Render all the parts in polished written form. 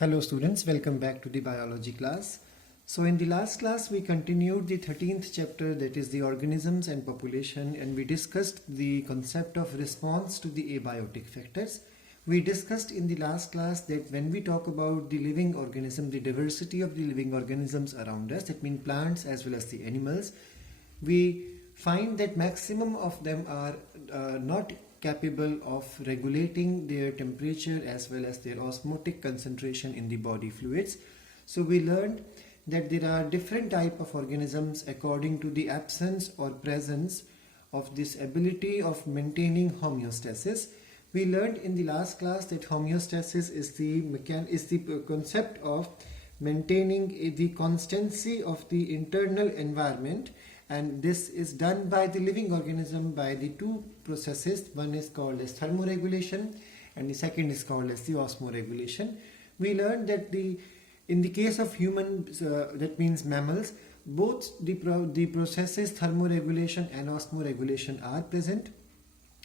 Hello students, welcome back to the biology class. So in the last class we continued the 13th chapter, that is the organisms and population, and we discussed the concept of response to the abiotic factors. We discussed in the last class that when we talk about the living organism, the diversity of the living organisms around us, that means plants as well as the animals, we find that maximum of them are not capable of regulating their temperature as well as their osmotic concentration in the body fluids. So we learned that there are different type of organisms according to the absence or presence of this ability of maintaining homeostasis. We learned in the last class that homeostasis is the concept of maintaining the constancy of the internal environment, and this is done by the living organism by the two processes. One is called as thermoregulation and the second is called as the osmoregulation. We learned that in the case of humans, that means mammals, both the processes thermoregulation and osmoregulation are present,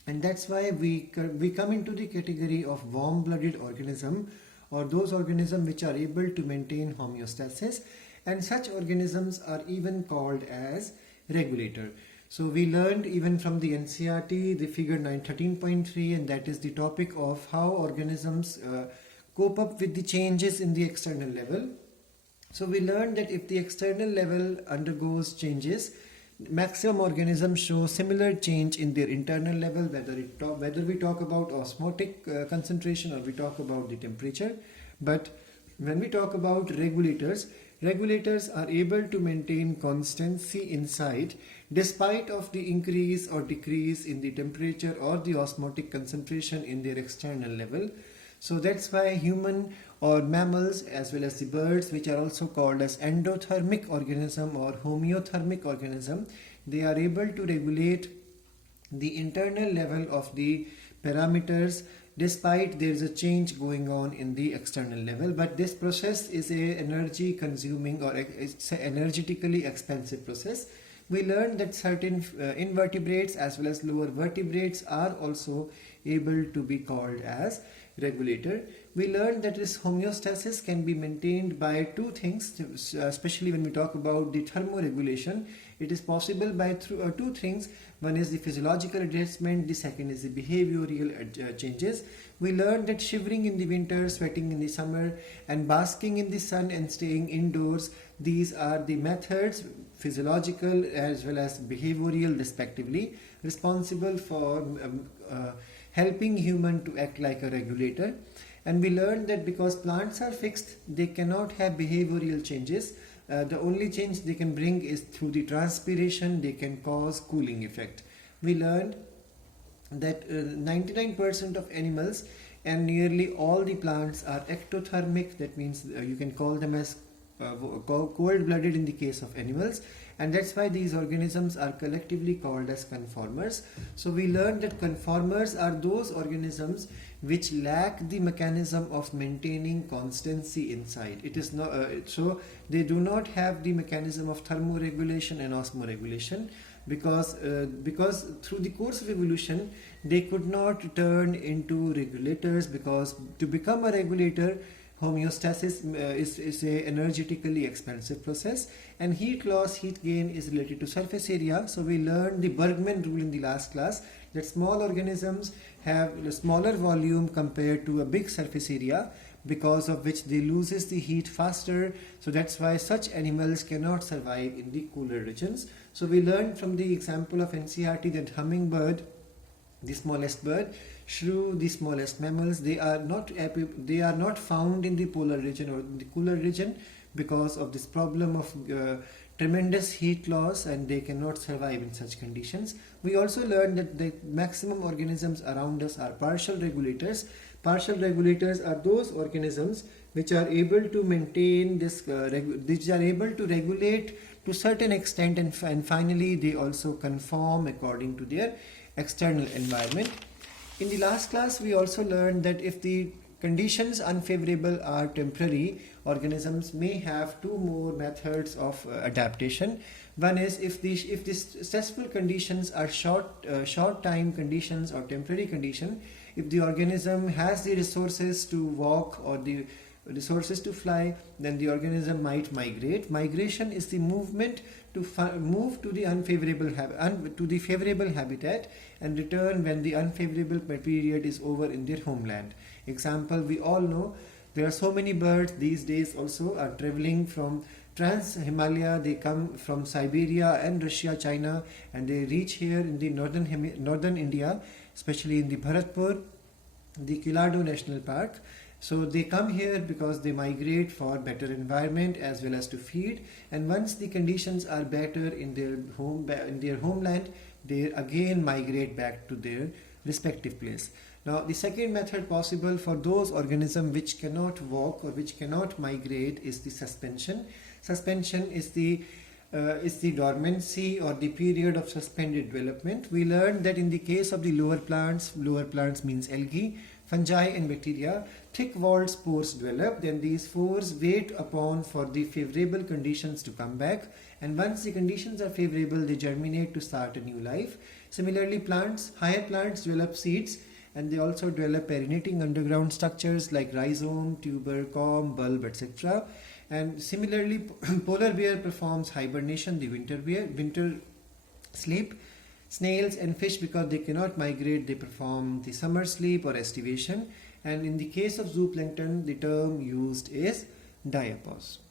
and that's why we come into the category of warm-blooded organism, or those organisms which are able to maintain homeostasis, and such organisms are even called as regulator. So we learned even from the NCERT the figure 913.3, and that is the topic of how organisms cope up with the changes in the external level. So we learned that if the external level undergoes changes, maximum organisms show similar change in their internal level, whether we talk about osmotic concentration or we talk about the temperature. But when we talk about regulators are able to maintain constancy inside despite of the increase or decrease in the temperature or the osmotic concentration in their external level. So that's why human or mammals as well as the birds, which are also called as endothermic organism or homeothermic organism, they are able to regulate the internal level of the parameters despite there is a change going on in the external level. But this process is a energy consuming or it's an energetically expensive process. We learned that certain invertebrates as well as lower vertebrates are also able to be called as regulator. We learned that this homeostasis can be maintained by two things, especially when we talk about the thermoregulation. It is possible by two things. One is the physiological adjustment, the second is the behavioral changes. We learned that shivering in the winter, sweating in the summer, and basking in the sun and staying indoors, these are the methods, physiological as well as behavioral respectively, responsible for helping human to act like a regulator. And we learned that because plants are fixed, they cannot have behavioral changes. The only change they can bring is through the transpiration. They can cause cooling effect. We learned that 99% of animals and nearly all the plants are ectothermic. That means you can call them as cold-blooded in the case of animals, and that's why these organisms are collectively called as conformers. So we learned that conformers are those organisms which lack the mechanism of maintaining constancy inside. It is not so they do not have the mechanism of thermoregulation and osmoregulation, because through the course of evolution they could not turn into regulators, because to become a regulator, homeostasis is a energetically expensive process, and heat loss, heat gain is related to surface area. So we learned the Bergman rule in the last class, that small organisms have a smaller volume compared to a big surface area, because of which they loses the heat faster. So that's why such animals cannot survive in the cooler regions. So we learned from the example of NCERT that hummingbird, the smallest bird, shrew, the smallest mammals, they are not found in the polar region or the cooler region because of this problem of tremendous heat loss, and they cannot survive in such conditions. We also learned that the maximum organisms around us are partial regulators. Partial regulators are those organisms which are able to maintain this, which are able to regulate to certain extent, and finally they also conform according to their external environment. In the last class we also learned that if the conditions unfavorable are temporary, organisms may have two more methods of adaptation. One is if the stressful conditions are short time conditions or temporary condition, if the organism has the resources to walk or the resources to fly, then the organism might migrate. Migration is the movement to move to the to the favorable habitat and return when the unfavorable period is over in their homeland. Example, we all know there are so many birds these days also are traveling from Trans-Himalaya. They come from Siberia and Russia, China, and they reach here in the northern India, especially in the Bharatpur, the Kilado National Park. So they come here because they migrate for better environment as well as to feed. And once the conditions are better in their homeland, they again migrate back to their respective place. Now, the second method possible for those organisms which cannot walk or which cannot migrate is the suspension. Suspension is the dormancy or the period of suspended development. We learned that in the case of the lower plants means algae, fungi and bacteria, thick-walled spores develop. Then these spores wait upon for the favorable conditions to come back, and once the conditions are favorable, they germinate to start a new life. Similarly, higher plants develop seeds, and they also develop perinating underground structures like rhizome, tuber, corm, bulb, etc. And similarly, polar bear performs hibernation, the winter sleep. Snails and fish, because they cannot migrate, they perform the summer sleep or estivation. And in the case of zooplankton, the term used is diapause.